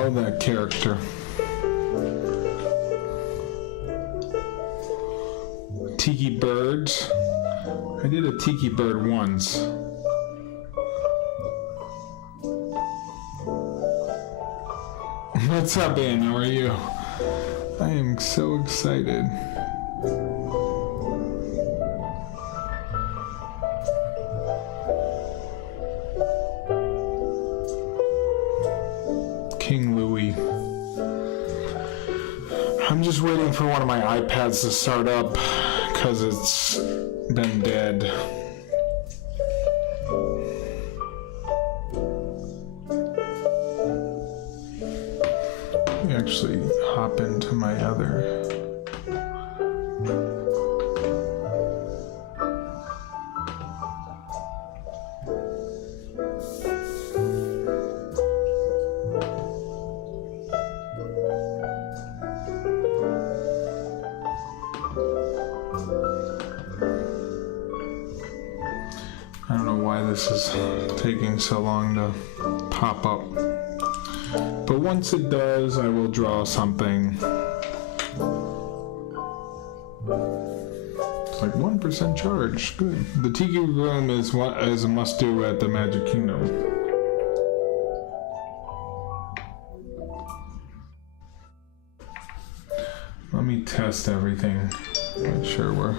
know that character. Tiki birds. I did a tiki bird once. What's up, Ann? How are you? I am so excited. King Louis. I'm just waiting for one of my iPads to start up because it's been dead. Let me actually hop into my other. I don't know why this is taking so long to pop up. But once it does, I will draw something. It's like 1% charge. Good. The Tiki Room is a must-do at the Magic Kingdom. Let me test everything. Make sure we're...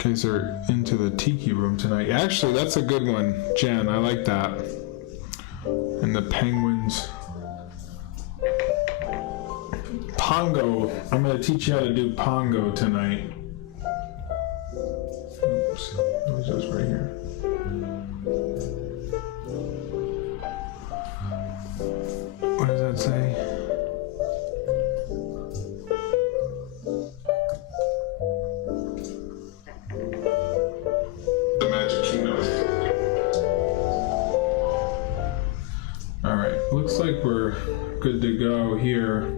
You guys are into the Tiki Room tonight. Actually, that's a good one, Jen. I like that. And the penguins. Pongo. I'm going to teach you how to do Pongo tonight. Oops. It was just right here. What does that say? Looks like we're good to go here.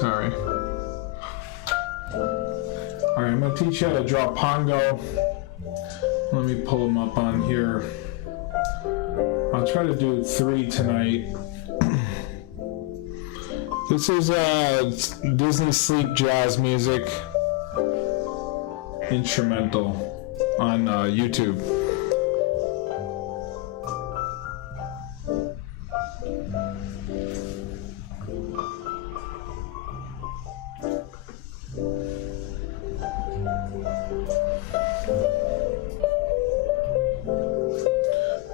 Sorry. Alright, I'm going to teach you how to draw Pongo. Let me pull them up on here. I'll try to do 3 tonight. This is Disney Sleep Jazz Music instrumental on YouTube.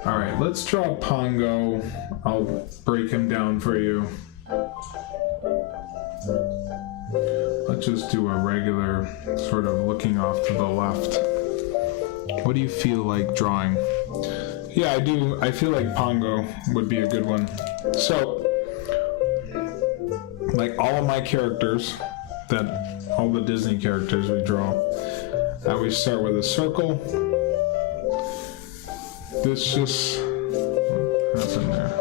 Alright, let's draw Pongo. I'll break him down for you. Let's just do a regular sort of looking off to the left. What do you feel like drawing? Yeah, I do. I feel like Pongo would be a good one. So, like all of my characters, all the Disney characters we draw, I always start with a circle. This just happened there.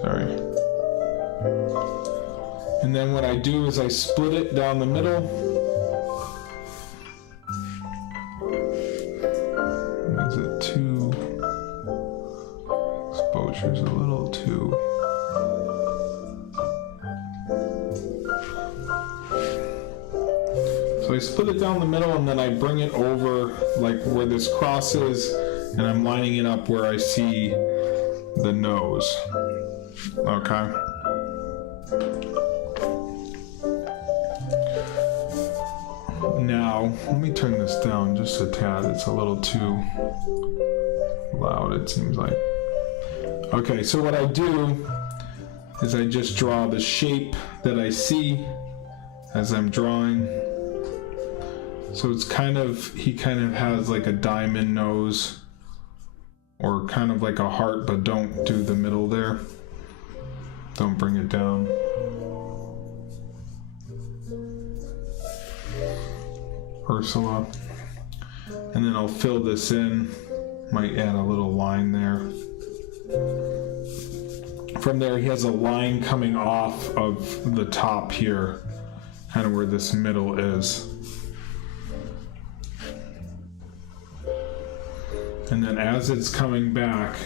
Sorry. And then what I do is I split it down the middle. Is it too? Exposure's a little too. So I split it down the middle and then I bring it over like where this cross is. And I'm lining it up where I see the nose. Okay. Now, let me turn this down just a tad. It's a little too loud, it seems like. Okay, so what I do is I just draw the shape that I see as I'm drawing. So it's kind of, he kind of has like a diamond nose. or kind of like a heart, but don't do the middle there. Don't bring it down. Ursula. And then I'll fill this in. Might add a little line there. From there, he has a line coming off of the top here, kind of where this middle is. And then as it's coming back,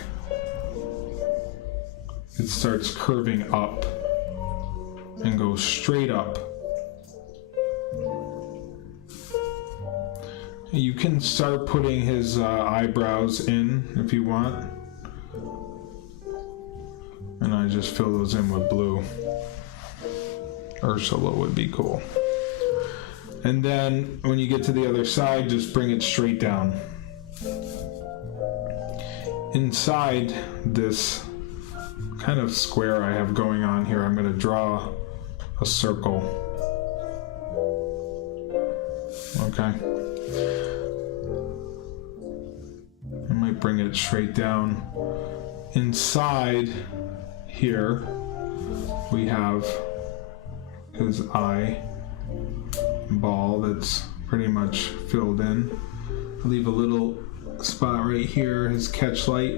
it starts curving up and goes straight up. You can start putting his eyebrows in if you want. And I just fill those in with blue. Ursula would be cool. And then when you get to the other side, just bring it straight down. Inside this kind of square I have going on here, I'm going to draw a circle. Okay. I might bring it straight down. Inside here, we have his eye ball that's pretty much filled in. I'll leave a little spot right here, his catch light.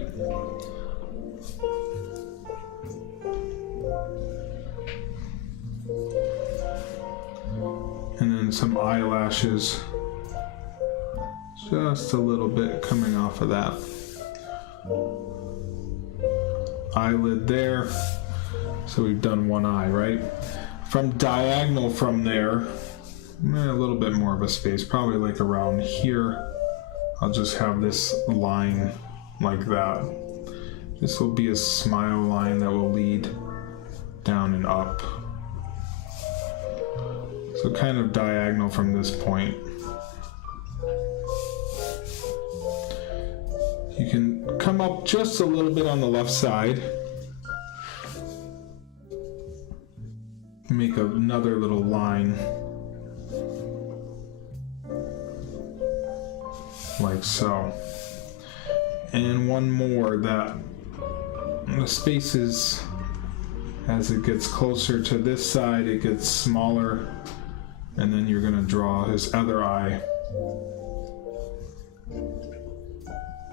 And then some eyelashes, just a little bit coming off of that. Eyelid there. So we've done one eye, right? From diagonal from there, a little bit more of a space, probably like around here. I'll just have this line like that. This will be a smile line that will lead down and up. So kind of diagonal from this point. You can come up just a little bit on the left side. Make another little line. Like so. And one more that the spaces, as it gets closer to this side, it gets smaller. And then you're going to draw his other eye.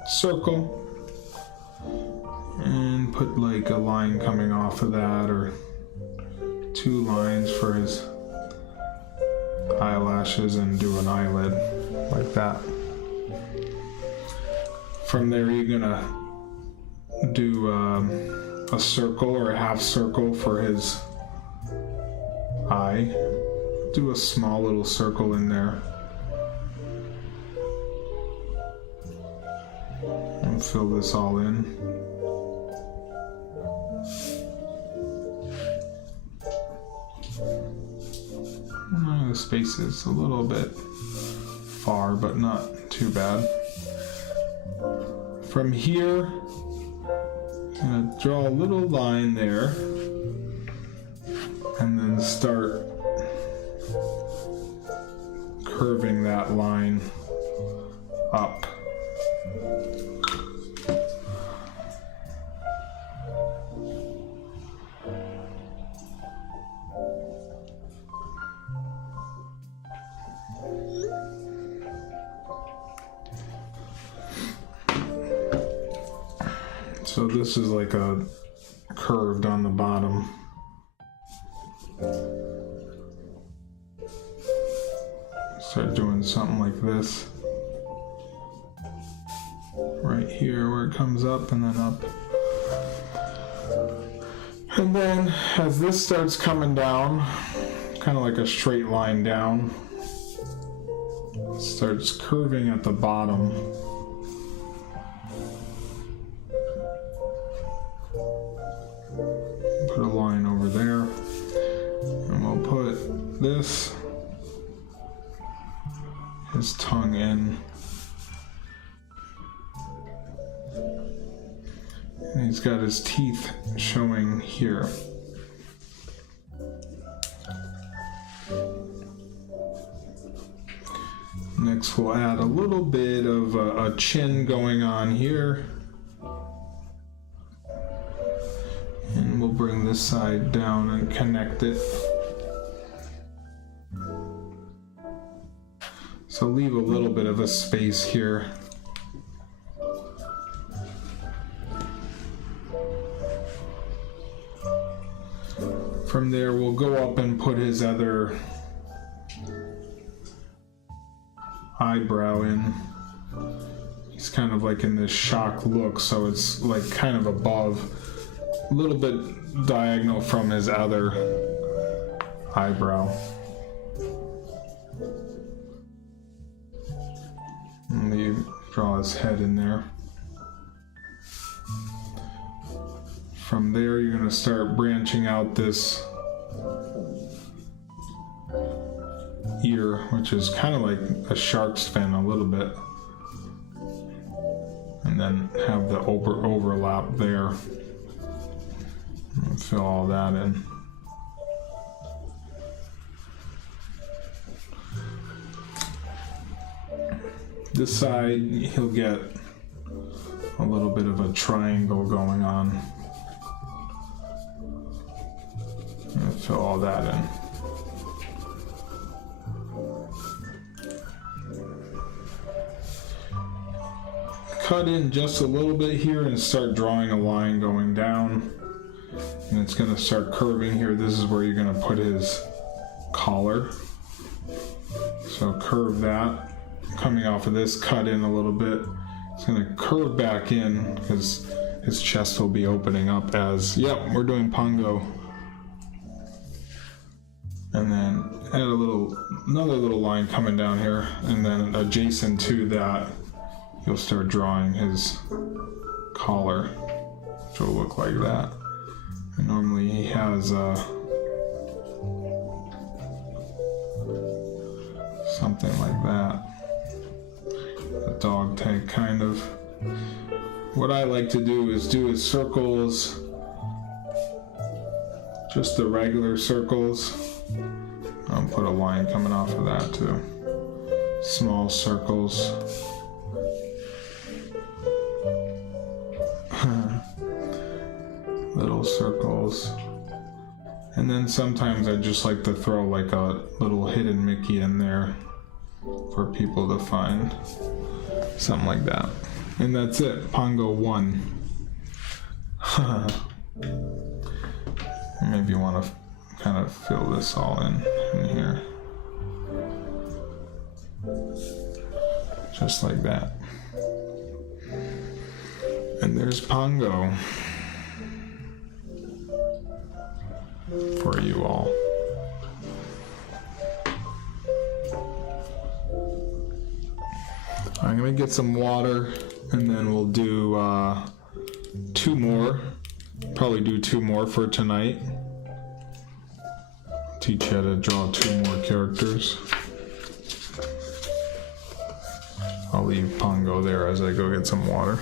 Circle. And put like a line coming off of that, or two lines for his eyelashes, and do an eyelid like that. From there, you're gonna do a circle or a half circle for his eye. Do a small little circle in there. And fill this all in. The space is a little bit far, but not too bad. From here, I'm going to draw a little line there, and then start curving that line up. So this is like a curved on the bottom. Start doing something like this. Right here where it comes up and then up. And then as this starts coming down, kind of like a straight line down, it starts curving at the bottom. Put a line over there, and we'll put this, his tongue in, and he's got his teeth showing here. Next we'll add a little bit of a chin going on here. side down and connect it. So leave a little bit of a space here. From there, we'll go up and put his other eyebrow in. He's kind of like in this shock look, so it's like kind of above, a little bit diagonal from his other eyebrow. And you draw his head in there. From there, you're going to start branching out this ear, which is kind of like a shark's fin a little bit. And then have the overlap there. And fill all that in. This side, he'll get a little bit of a triangle going on. And fill all that in. Cut in just a little bit here and start drawing a line going down. And it's going to start curving here. This is where you're going to put his collar. So curve that. Coming off of this, cut in a little bit. It's going to curve back in because his chest will be opening up as, yep, we're doing Pongo. And then add another little line coming down here, and then adjacent to that, you'll start drawing his collar, which will look like that. And normally he has something like that, a dog tag kind of. What I like to do is do his circles, just the regular circles. I'll put a line coming off of that too. Small circles. Little circles. And then sometimes I just like to throw like a little hidden Mickey in there for people to find. Something like that. And that's it. Pongo 1. Maybe you want to kind of fill this all in here. Just like that. And there's Pongo for you all. I'm gonna get some water and then we'll do 2 more. Probably do 2 more for tonight. Teach you how to draw 2 more characters. I'll leave Pongo there as I go get some water.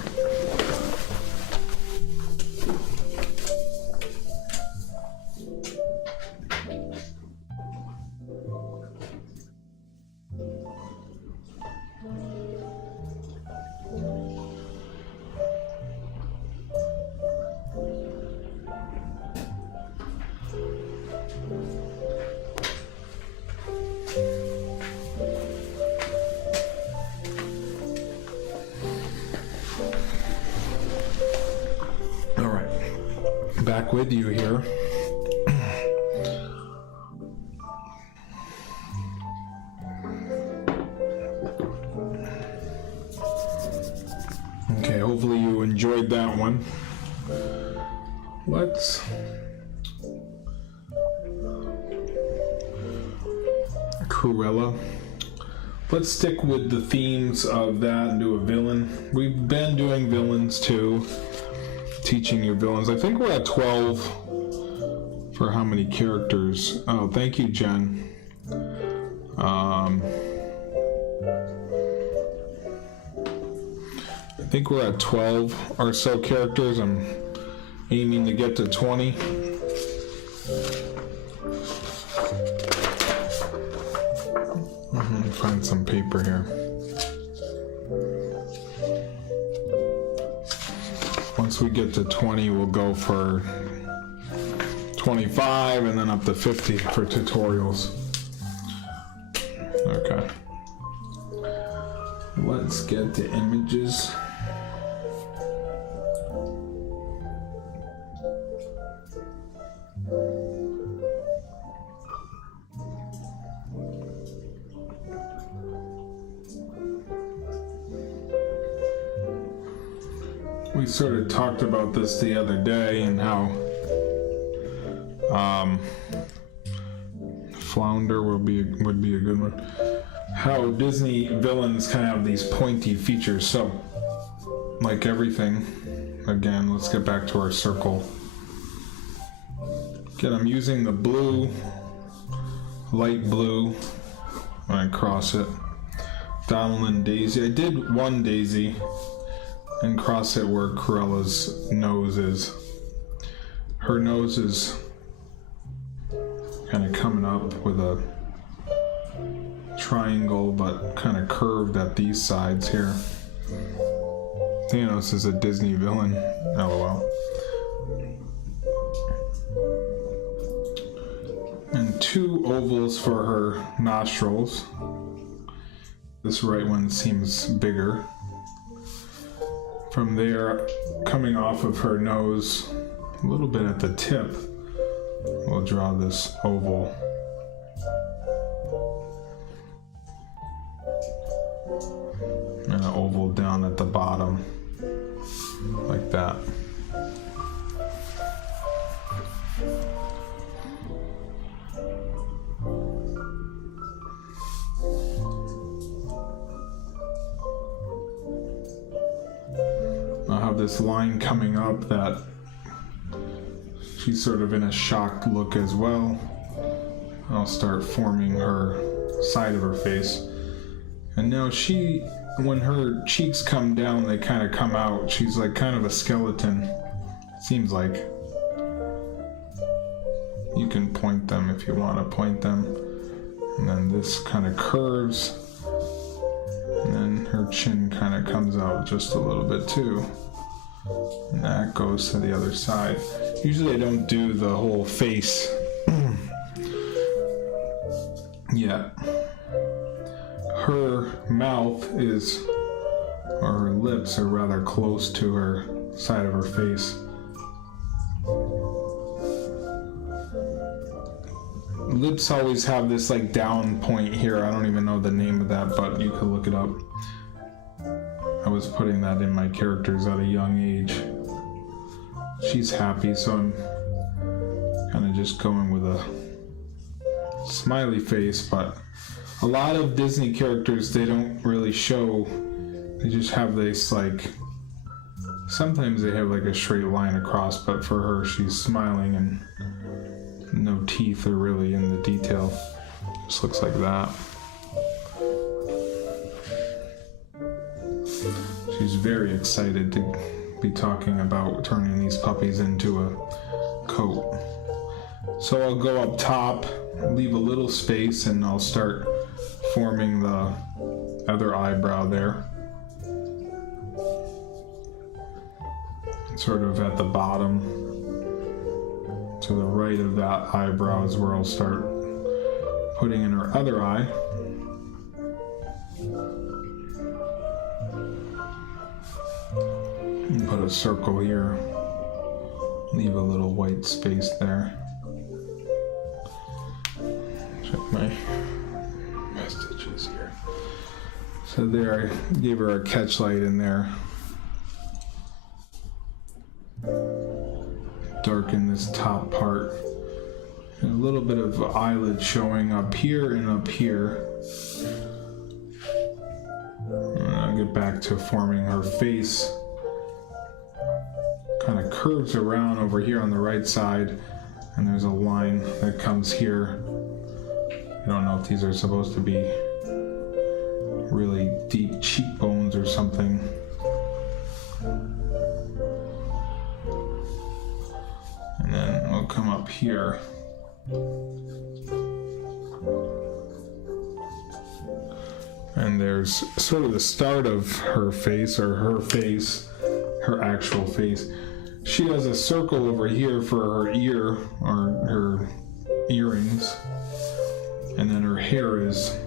Back with you here. Okay, hopefully you enjoyed that one. Let's Cruella. Let's stick with the themes of that and do a villain. We've been doing villains too. Teaching your villains. I think we're at 12 for how many characters. Oh, thank you, Jen. I think we're at 12 or so characters. I'm aiming to get to 20. Find some paper here. Once we get to 20, we'll go for 25 and then up to 50 for tutorials. Okay. Let's get to images. We sort of talked about this the other day and how Flounder would be a good one. How Disney villains kind of have these pointy features. So, like everything, again, let's get back to our circle. Again, I'm using the blue, light blue, when I cross it. Donald and Daisy. I did one Daisy and cross it where Cruella's nose is. Her nose is kind of coming up with a triangle, but kind of curved at these sides here. Thanos is a Disney villain, lol. And 2 ovals for her nostrils. This right one seems bigger. From there, coming off of her nose, a little bit at the tip, we'll draw this oval. And an oval down at the bottom, like that. I'll have this line coming up that she's sort of in a shocked look as well. I'll start forming her side of her face. And now when her cheeks come down, they kind of come out. She's like kind of a skeleton, seems like. You can point them if you want to point them. And then this kind of curves. And then her chin kind of comes out just a little bit too. And that goes to the other side. Usually I don't do the whole face yet. Her mouth or her lips are rather close to her side of her face. Lips always have this like down point here. I don't even know the name of that, but you could look it up. I was putting that in my characters at a young age. She's happy, so I'm kind of just going with a smiley face, but a lot of Disney characters, they don't really show, they just have this like, sometimes they have like a straight line across, but for her, she's smiling and no teeth are really in the detail. Just looks like that. She's very excited to be talking about turning these puppies into a coat. So I'll go up top, leave a little space, and I'll start forming the other eyebrow there. Sort of at the bottom, to the right of that eyebrow is where I'll start putting in her other eye. And put a circle here. Leave a little white space there. Check my messages here. So there, I gave her a catch light in there. Darken this top part. And a little bit of eyelid showing up here and up here. And I'll get back to forming her face. Kind of curves around over here on the right side, and there's a line that comes here. I don't know if these are supposed to be really deep cheekbones or something. And then we'll come up here. And there's sort of the start of her face, or her face, her actual face. she has a circle over here for her ear, or her earrings, and then her hair is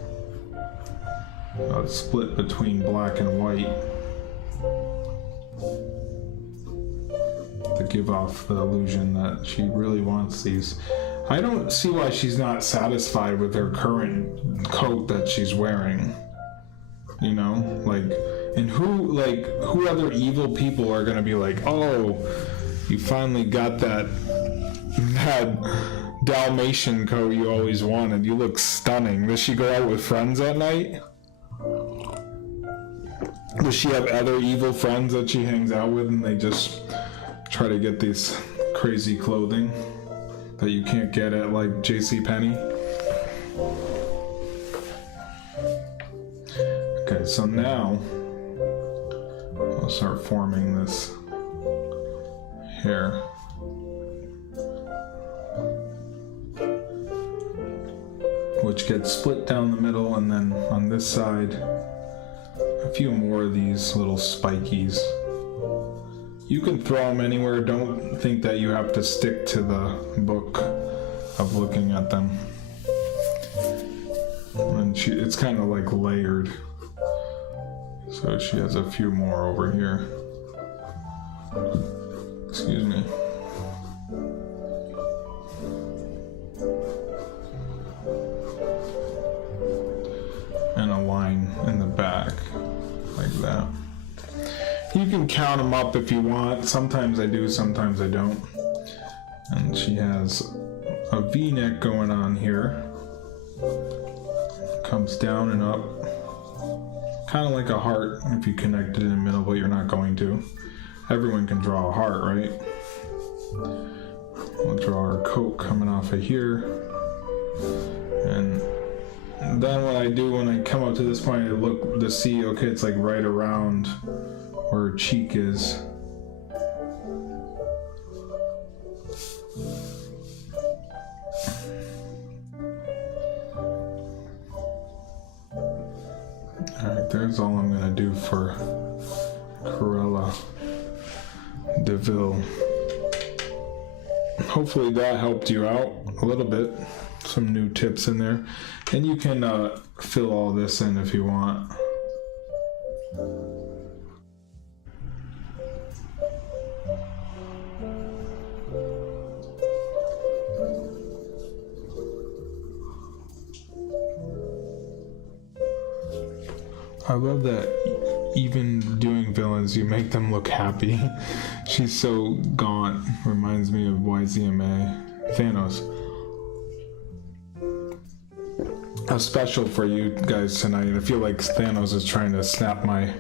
split between black and white to give off the illusion that she really wants these. I don't see why she's not satisfied with her current coat that she's wearing. You know, like, and who other evil people are gonna be like, oh, you finally got that Dalmatian coat you always wanted. You look stunning. Does she go out with friends at night? Does she have other evil friends that she hangs out with and they just try to get these crazy clothing that you can't get at like JCPenney? Okay, so now I'll start forming this hair. Which gets split down the middle, and then on this side, a few more of these little spikies. You can throw them anywhere. Don't think that you have to stick to the book of looking at them. And it's kind of like layered. So she has a few more over here. Excuse me. And a line in the back, like that. You can count them up if you want. Sometimes I do, sometimes I don't. And she has a V-neck going on here. Comes down and up. Kind of like a heart if you connect it in the middle, but you're not going to. Everyone can draw a heart, right? We'll draw our coat coming off of here. And then what I do when I come up to this point, I look to see, okay, it's like right around where her cheek is. Alright, there's all I'm gonna do for Cruella de Vil. Hopefully that helped you out a little bit. Some new tips in there. And you can fill all this in if you want. I love that even doing villains, you make them look happy. She's so gaunt. Reminds me of YZMA. Thanos. A special for you guys tonight. I feel like Thanos is trying to snap my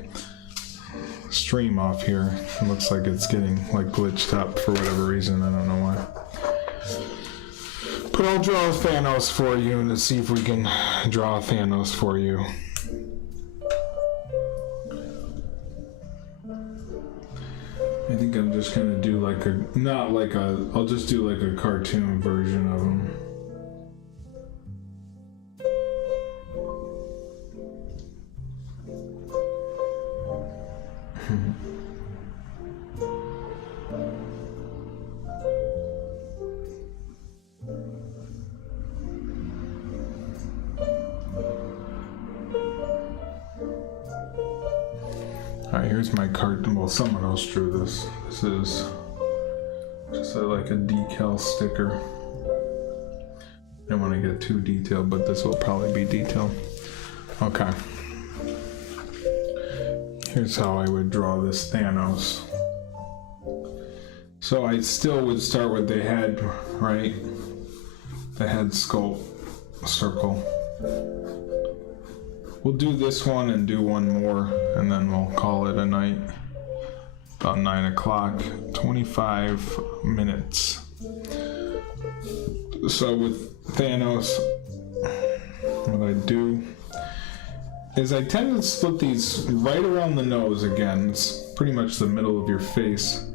stream off here. It looks like it's getting like glitched up for whatever reason. I don't know why. But I'll draw Thanos for you and to see if we can draw Thanos for you. I think I'm just gonna do like a, not like a, I'll just do like a cartoon version of him. Alright, here's my card. Well, someone else drew this. This is just like a decal sticker. I don't want to get too detailed, but this will probably be detailed. Okay. Here's how I would draw this Thanos. So I still would start with the head, right? The head sculpt circle. We'll do this one and do one more, and then we'll call it a night. About 9 o'clock, 25 minutes. So with Thanos, what I do is I tend to split these right around the nose again. It's pretty much the middle of your face.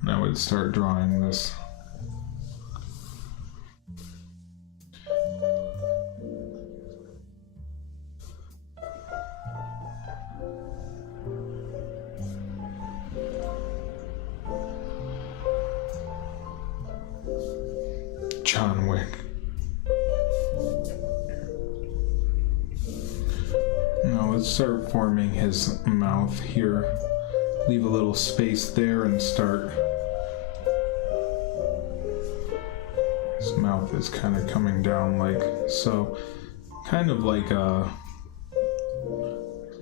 And I would start drawing this. let's start forming his mouth here. Leave a little space there and start. His mouth is kind of coming down like so. Kind of like a,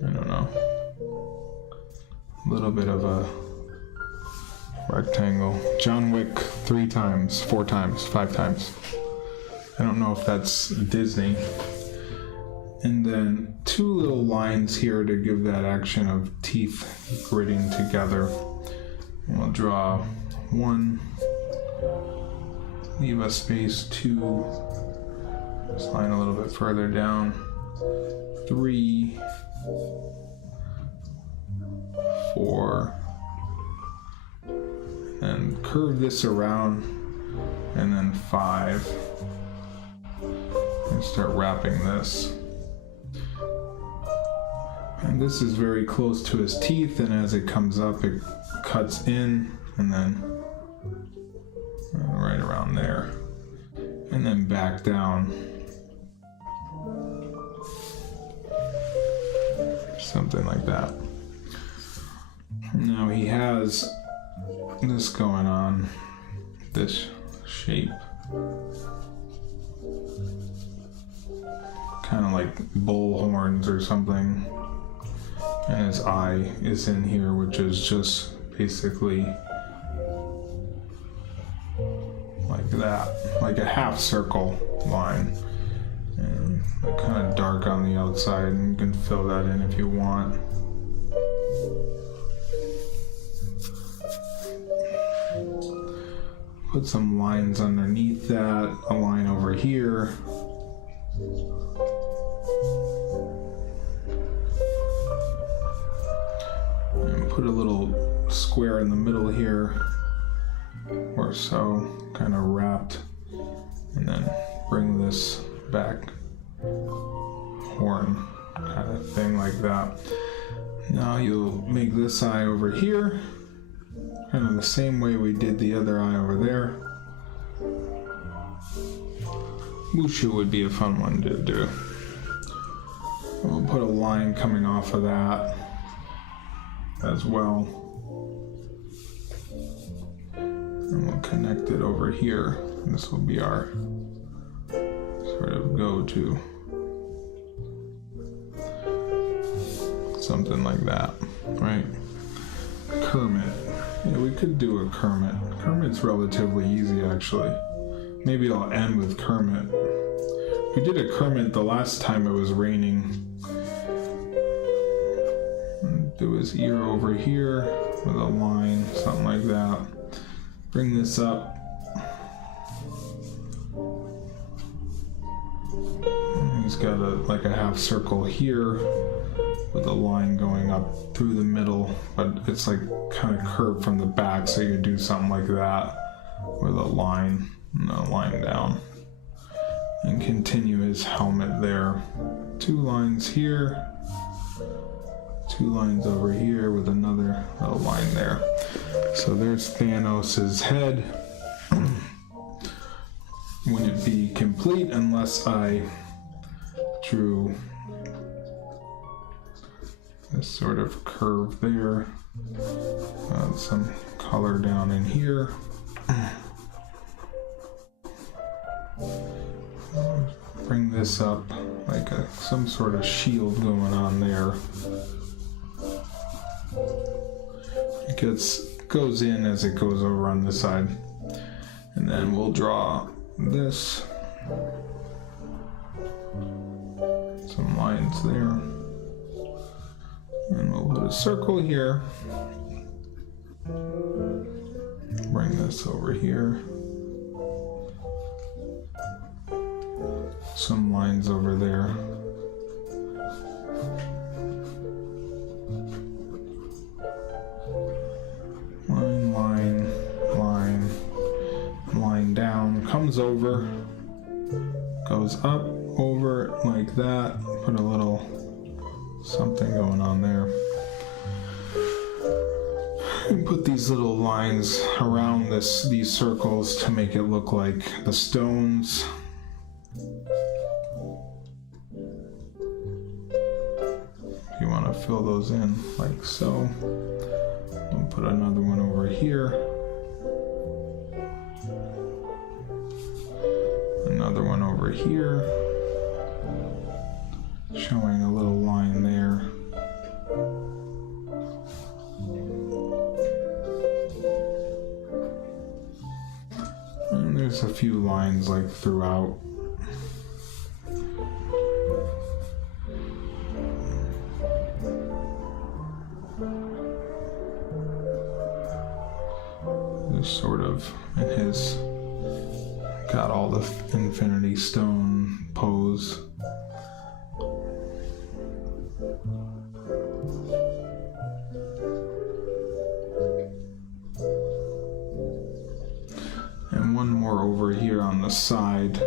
I don't know, a little bit of a rectangle. John Wick 3 times, 4 times, 5 times. I don't know if that's Disney. And then 2 little lines here to give that action of teeth gritting together. And we'll draw 1, leave a space, 2, this line a little bit further down, 3, 4, and curve this around, and then 5, and start wrapping this. And this is very close to his teeth, and as it comes up, it cuts in, and then right around there, and then back down. Something like that. Now he has this going on, this shape. Kind of like bull horns or something. And his eye is in here, which is just basically like that, like a half circle line. And kind of dark on the outside, and you can fill that in if you want. Put some lines underneath that, a line over here. And put a little square in the middle here, or so, kind of wrapped. And then bring this back, horn kind of thing like that. Now you'll make this eye over here, kind of the same way we did the other eye over there. Mushu would be a fun one to do. We'll put a line coming off of that as well. And we'll connect it over here. And this will be our sort of go-to. Something like that, right? Kermit. Yeah, we could do a Kermit. Kermit's relatively easy, actually. Maybe I'll end with Kermit. We did a Kermit the last time it was raining. Do his ear over here with a line, something like that. Bring this up. He's got like a half circle here with a line going up through the middle, but it's like kind of curved from the back, so you do something like that with a line and a line down. And continue his helmet there. 2 lines here, 2 lines over here with another little line there. So there's Thanos' head. Wouldn't be complete unless I drew this sort of curve there. Some color down in here. Bring this up like some sort of shield going on there. It goes in as it goes over on this side. And then we'll draw this. Some lines there. And we'll put a circle here. Bring this over here. Some lines over there. Line, line, line, line down, comes over, goes up, over, like that. Put a little something going on there. And put these little lines around these circles to make it look like the stones. fill those in like so. I'll put another one over here. Another one over here. Showing a little line there. And there's a few lines like throughout. Just sort of in his, got all the Infinity Stone pose. And one more over here on the side.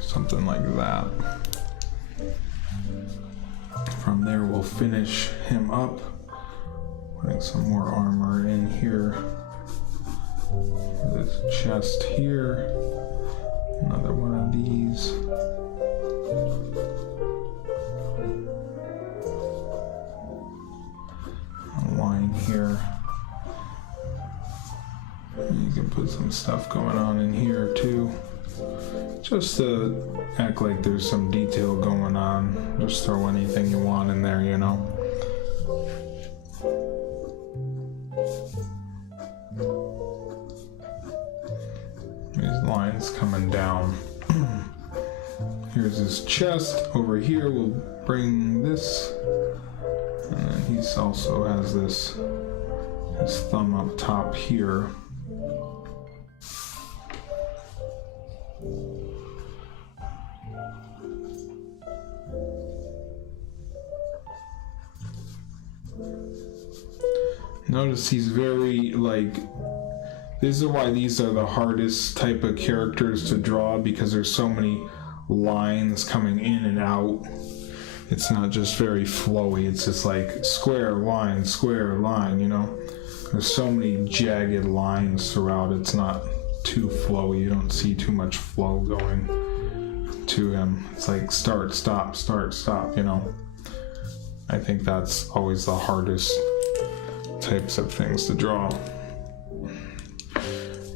Something like that. From there we'll finish him up, putting some more armor in here. This chest here, another one of these. A line here. You can put some stuff going on in here too. Just to act like there's some detail going on. Just throw anything you want in there, you know. These lines coming down. Here's his chest. Over here we'll bring this. And then he also has this, his thumb up top here. Notice he's very, like, this is why these are the hardest type of characters to draw, because there's so many lines coming in and out. It's not just very flowy, it's just like square line, you know? There's so many jagged lines throughout, it's not too flowy, you don't see too much flow going to him. It's like start, stop, you know? I think that's always the hardest types of things to draw.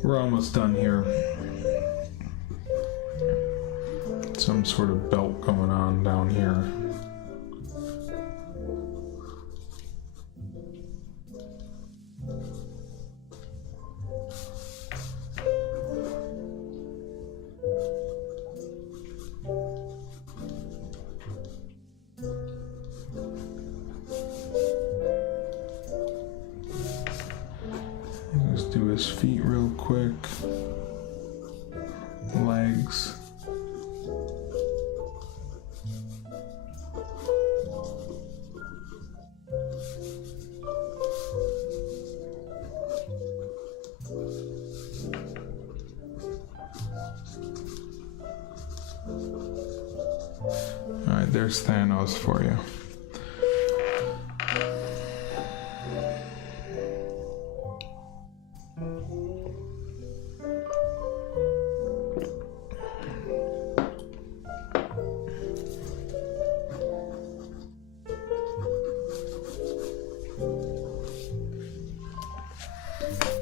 We're almost done here. Some sort of belt going on down here. Just do his feet real quick. Legs. Alright, there's Thanos for you.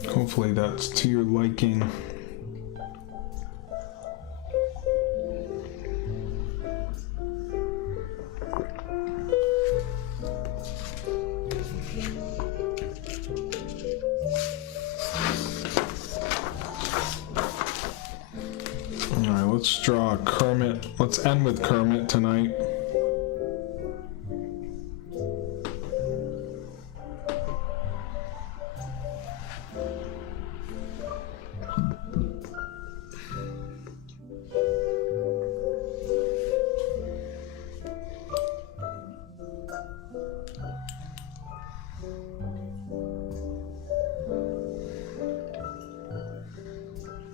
Hopefully that's to your liking. Alright, let's draw Kermit. Let's end with Kermit tonight.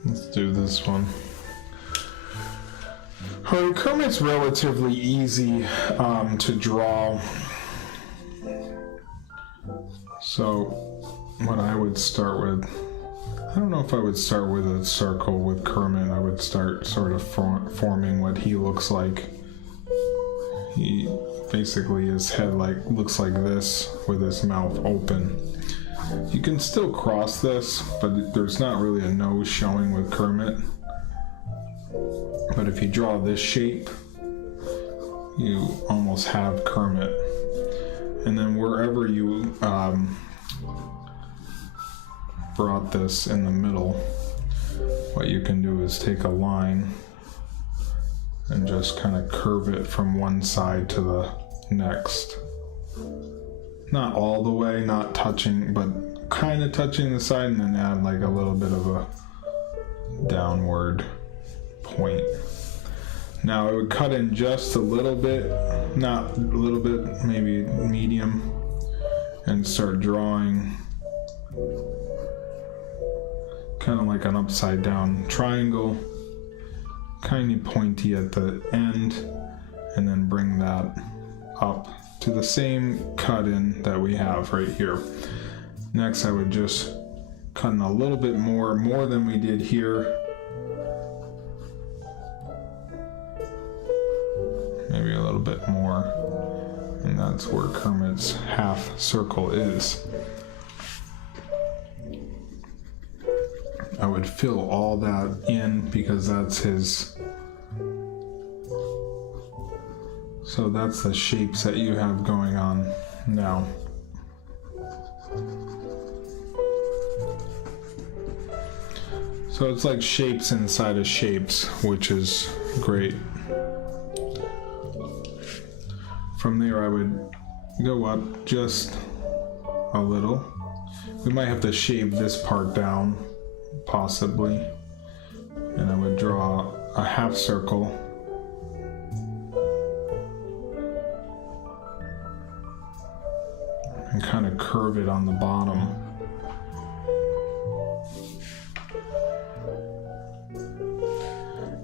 Let's do this one. Alright, Kermit's relatively easy to draw. So what I would start with, I don't know if I would start with a circle with Kermit. I would start sort of forming what he looks like. He basically, his head looks like this with his mouth open. You can still cross this, but there's not really a nose showing with Kermit. But if you draw this shape, you almost have Kermit. And then wherever you brought this in the middle, what you can do is take a line and just kind of curve it from one side to the next. Not all the way, not touching, but kind of touching the side, and then add like a little bit of a downward point. Now I would cut in just a little bit, not a little bit, maybe medium, and start drawing kind of like an upside down triangle, kind of pointy at the end, and then bring that up to the same cut in that we have right here. Next I would just cut in a little bit more than we did here. Maybe a little bit more, and that's where Kermit's half circle is. I would fill all that in because that's his. So that's the shapes that you have going on now. So it's like shapes inside of shapes, which is great. From there I would go up just a little. We might have to shave this part down, possibly. And I would draw a half circle. And kind of curve it on the bottom.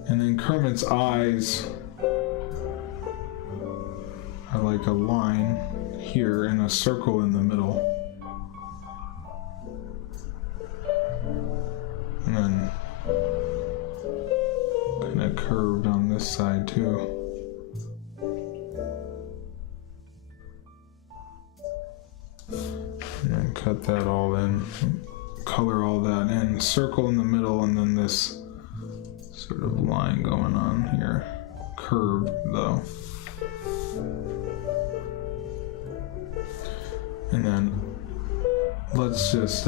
And then Kermit's eyes are like a line here and a circle in the middle. And then kind of curved on this side too. And then cut that all in, color all that in, circle in the middle, and then this sort of line going on here, curved though. And then let's just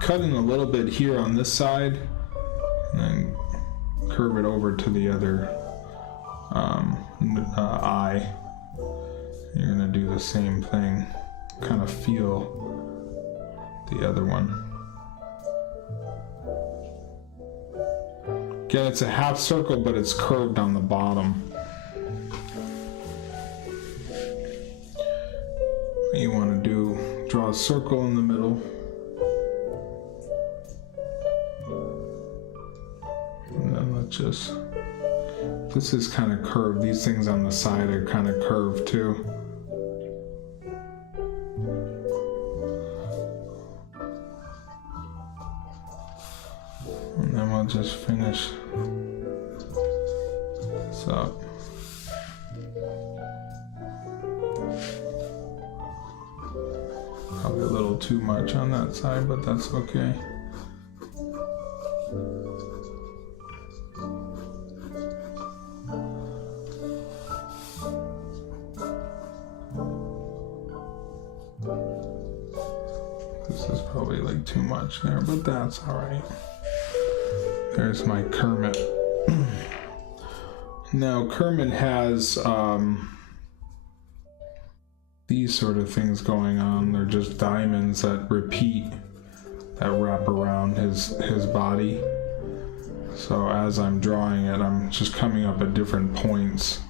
cut in a little bit here on this side, and then curve it over to the other eye. You're gonna do the same thing, kind of feel the other one. Again, it's a half circle, but it's curved on the bottom. What you want to do, draw a circle in the middle. And then let's just, this is kind of curved. These things on the side are kind of curved too. And then we'll just finish this up. Probably a little too much on that side, but that's okay. This is probably like too much there, but that's all right. There's my Kermit. Now Kermit has these sort of things going on. They're just diamonds that repeat, that wrap around his body. So as I'm drawing it, I'm just coming up at different points.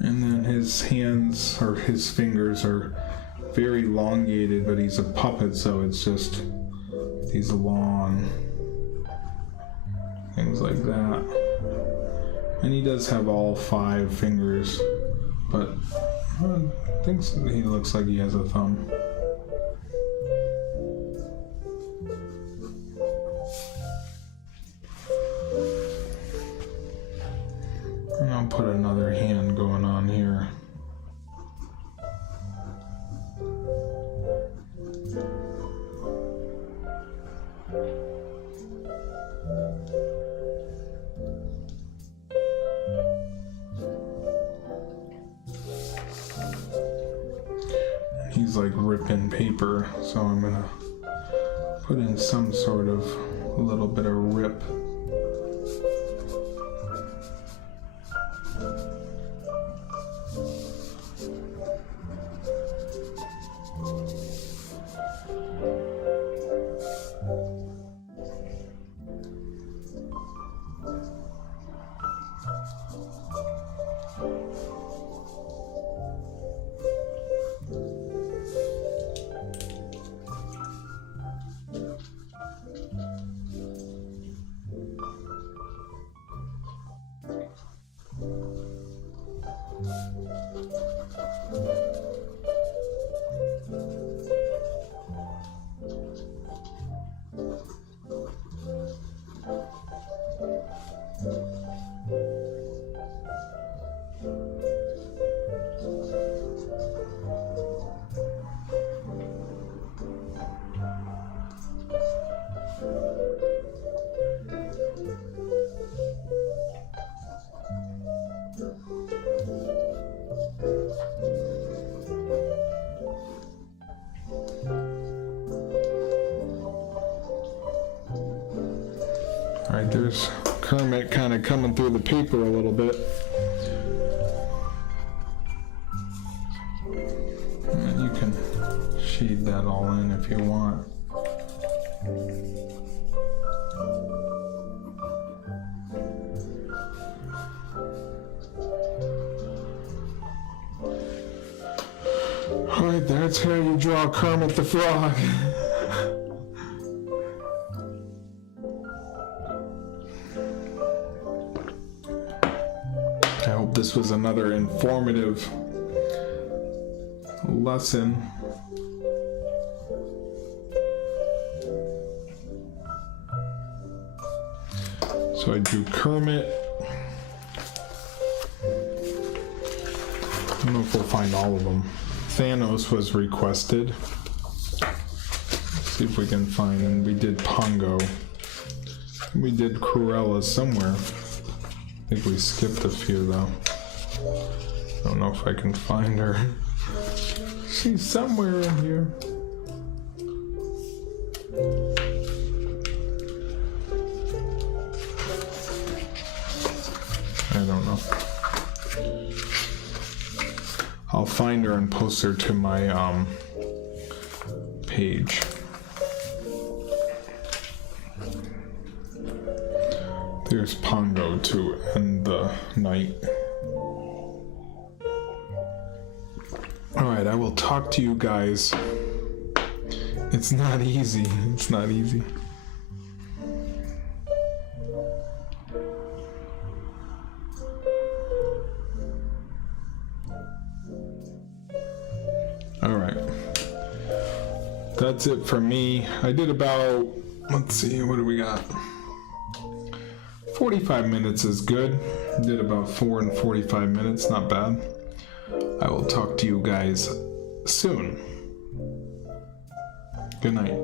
And then his hands or his fingers are very elongated, but he's a puppet, so it's just these long things like that. And he does have all 5 fingers, but I think he looks like he has a thumb. And I'll put another hand going on here. He's like ripping paper, so I'm gonna put in some sort of little bit of rip. Alright, there's Kermit kind of coming through the paper a little bit. And you can shade that all in if you want. Alright, that's how you draw Kermit the Frog. I hope this was another informative lesson. So I drew Kermit. I don't know if we'll find all of them. Thanos was requested. Let's see if we can find him. We did Pongo. We did Cruella somewhere. I think we skipped a few though. I don't know if I can find her. She's somewhere in here. I don't know. I'll find her and post her to my page. There's Pongo to end the night. Alright, I will talk to you guys. It's not easy. It's not easy. Alright. That's it for me. I did about, let's see, what do we got? 45 minutes is good. Did about 4 and 45 minutes, not bad. I will talk to you guys soon. Good night.